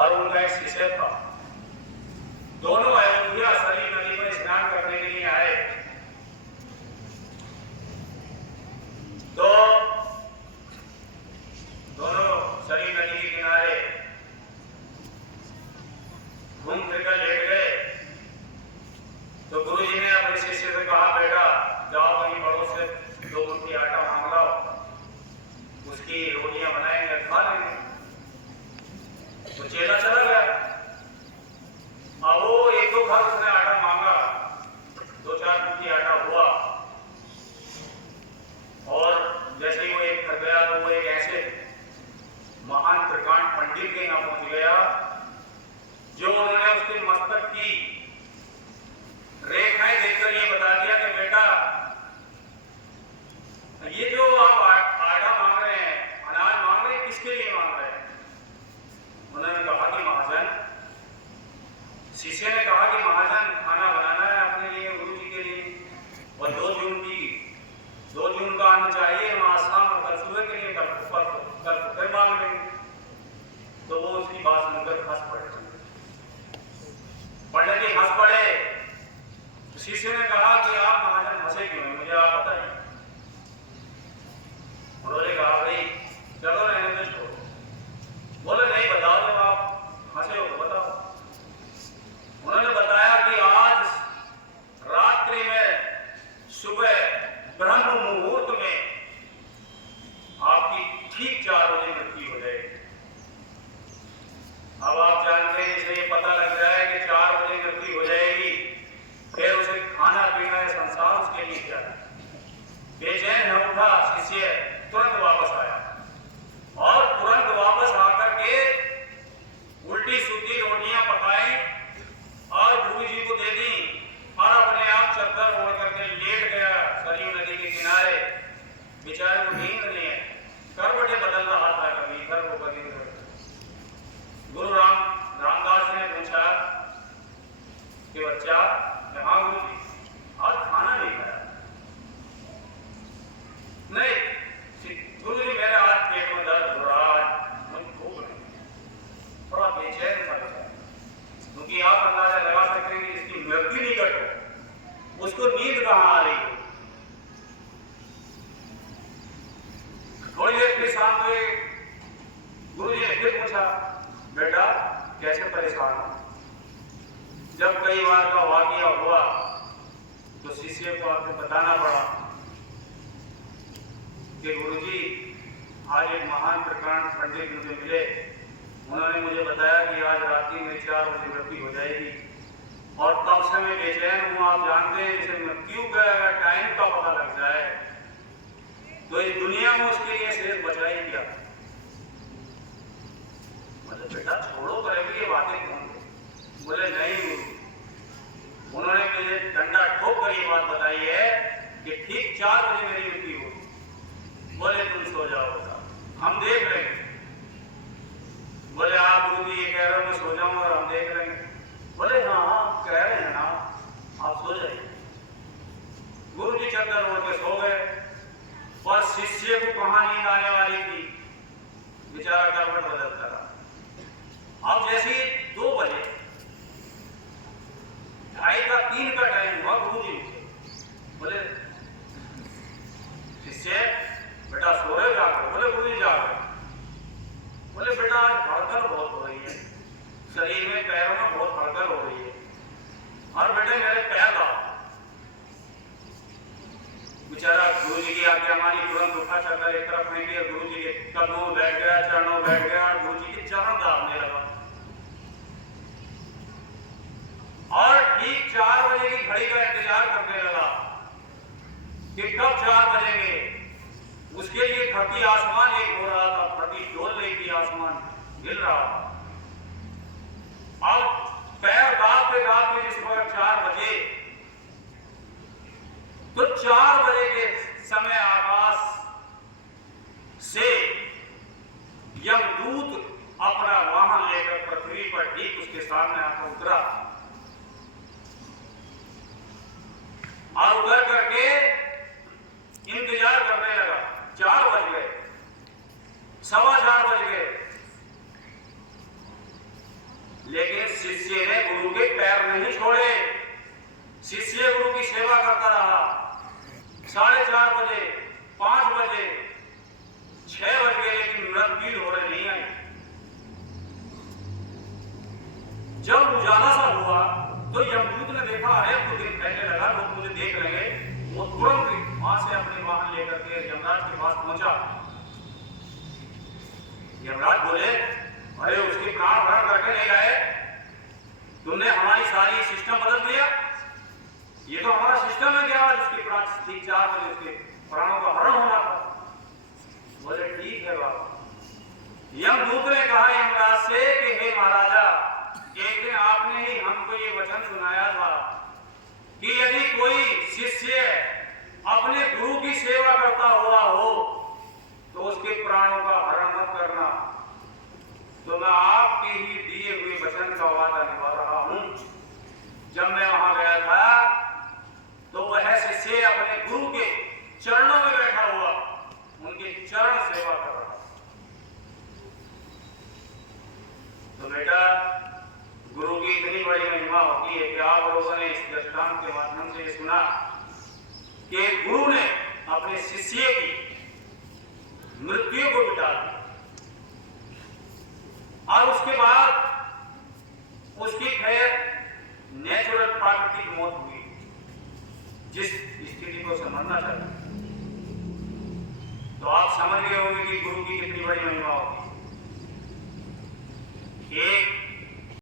और उनका एक शिष्य था। दोनों अयोध्या सलीम नदी में स्नान करने के लिए आए। तो दोनों सलीम नदी के किनारे घूम फिर कर लेट गए। तो गुरु जी ने अपने शिष्य से कहा, बेटा जाओ वहीं पड़ोस से 2 मुट्ठी आटा मांग लाओ, उसकी रोटियां बनाएंगे, खा लेंगे। तो चेला चला गया। अब वो 1-2 घर उसने आटा मांगा, 2-4 मुट्ठी आटा हुआ, और जैसे ही वो एक घर गया तो वो एक ऐसे महान त्रिकांड पंडित के यहाँ पहुंच गया जो उन्होंने उसके मस्तक की रेखाएं देखकर ये बता दिया कि बेटा ये जो आप आटा मांग रहे हैं, अनाज मांग रहे हैं, किसके लिए मांग रहे हैं? उन्होंने कहा कि महाजन, शिष्य ने कहा कि महाजन खाना बनाना है अपने लिए, गुरु जी के लिए, और 2 जून का अन्न चाहिए, हम आसाम और कल सुबह के लिए कल फिर मांग लेंगे। तो वो उसकी बात सुनकर हंस पड़े। पंडित जी हंस पड़े। शिष्य ने कहा कि आप महाजन हंसे क्यों हैं, मुझे आप बताइए। उन्होंने कहा, भाई चलो रहने दो, छोड़ो। बोले नहीं, बताओ, जब आप हंसे हो बताओ। उन्होंने बताया कि आज रात्रि में सुबह ब्रह्म मुहूर्त में आपकी ठीक 4 बजे मृत्यु हो जाएगी। अब आप जानते हैं, इसे पता लग जाए कि 4 बजे मृत्यु हो जाएगी, फिर उसे खाना पीना संसार उसके लिए क्या है। बेचैन न उठा शिष्य, तुरंत वापस आया और तुरंत वापस आकर के उल्टी सूती रोटियां पकाई और गुरु जी को दे दी और अपने आप चद्दर ओढ़ करके लेट गया सरयू नदी के किनारे। बेचारे को नींद नहीं है, करवटें बदल रहा था, कभी इधर को कभी उधर। गुरु रामदास ने पूछा कि बच्चा, हाँ गुरु जी, आज खाना नहीं खाया? नहीं गुरु जी, मेरे आज पेट में दर्द हो रहा है, मुझे भूख नहीं, थोड़ा बेचैन था। क्योंकि आप अंदाजा लगा सकते हैं कि जिसकी मृत्यु निकट हो उसको नींद कहां आ रही है। थोड़ी देर फिर शाम हुए, गुरु जी ने फिर पूछा, बेटा कैसे परेशान हो? जब कई बार का वाकया हुआ तो शिष्य को आपको बताना पड़ा कि गुरुजी, आज एक महान प्रकांड पंडित मुझे मिले, उन्होंने मुझे बताया कि आज रात्रि में 4 बजे मृत्यु हो जाएगी, और तब से मैं बेचैन हूं। आप जानते हैं, जैसे मृत्यु का अगर टाइम का पता लग जाए तो इस दुनिया में उसके लिए शेष बचा ही क्या। मतलब बेटा छोड़ो, करेंगे ये बातें कौन? बोले नहीं, उन्होंने मुझे डंडा ठोक कर ये बात बताई है कि ठीक 4 बजे मेरी मृत्यु होगी। बोले तुम सो जाओ, हम देख लेंगे। बोले आप गुरु जी ये कह रहे हो मैं सो जाऊं और हम देख लेंगे? बोले हाँ कह रहे हैं ना, आप सो जाइए। गुरु जी चद्दर ओढ़ के सो गए, और शिष्य को कहां नींद आने वाली थी, बेचारा करवट बदलता रहा। अब जैसे 2 बजे, 2:30 का 3 का टाइम हुआ, गुरु जी उठे। बोले शिष्य, बेटा सो रहे जाकर? बोले गुरु जी जाकर। बोले बेटा आज हड़कन बहुत हो रही है, शरीर में पैरों में बहुत हड़कन हो रही है, और बेटे मेरे पैर दाओ। बेचारा गुरु जी की आज्ञा मानी, तुरंत उठा, चद्दर एक तरफ फेंक दिया, गुरु जी के कदमों में बैठ गया, चरणों में बैठ गया, और गुरु जी के चरण दाबने लगा। और ठीक 4 बजे की घड़ी का इंतजार करने लगा कि कब 4 बजेंगे। उसके लिए धरती आसमान एक हो रहा था, धरती डोल रही थी, आसमान हिल रहा था। अब पैर दाबते दाबते जिस वक्त 4 बजे, तो 4 बजे के समय आकाश से यमदूत अपना वाहन लेकर पृथ्वी पर ठीक उसके सामने आकर उतरा, और उतर करके इंतजार करने लगा। 4 बज गए, 4:15 बज गए, लेकिन शिष्य ने गुरु के पैर नहीं छोड़े। शिष्य गुरु की सेवा करता रहा। 4:30 बजे, 5 बजे, 6 बज गए, लेकिन मृत्यु हो रही नहीं आई। जब उजाला सा हुआ तो यमदूत ने देखा, अरे तो दिन कहने लगा, लोग मुझे देख लेंगे। वो तुरंत वहां से अपने वाहन लेकर के यमराज के पास पहुंचा। यमराज बोले, अरे उसके प्राण हरण करके नहीं लाए, तुमने हमारी सारी सिस्टम बदल दिया। ये तो हमारा सिस्टम है क्या, उसके प्राण ठीक 4 बजे उसके प्राणों का हरण होना था। बोले ठीक है बाबा। यमदूत ने कहा यमराज से कि हे महाराजा, एक दिन आपने ही हमको ये वचन सुनाया था कि यदि कोई शिष्य अपने गुरु की सेवा करता हुआ हो तो उसके प्राणों का हरण मत करना। तो मैं आपके ही दिए हुए वचन का वादा निभा रहा हूं। जब मैं वहां गया था तो वह शिष्य अपने गुरु के चरणों में बैठा हुआ उनके चरण सेवा कर रहा। तो बेटा, गुरु की इतनी बड़ी महिमा होती है कि आप लोगों ने इस दृष्टांत के माध्यम से सुना कि गुरु ने अपने शिष्य की मृत्यु को मिटा दिया और उसके बाद उसकी खैर नेचुरल प्राकृतिक मौत हुई, जिस स्थिति को समझना चाहिए। तो आप समझ गए होंगे कि गुरु की कितनी बड़ी महिमा होती है।